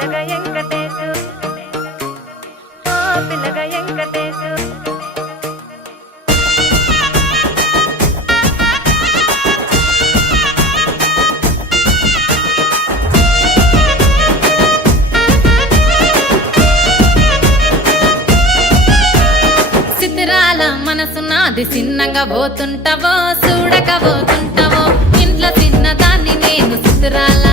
పిల్లగా వెంకటేశు ఓ పిల్లగా వెంకటేశు చిత్రాల మనసు నాది చిన్నగా పోతుంటావో చూడక పోతుంటావో ఇంట్లో చిన్నదాన్ని నేను చిత్రాల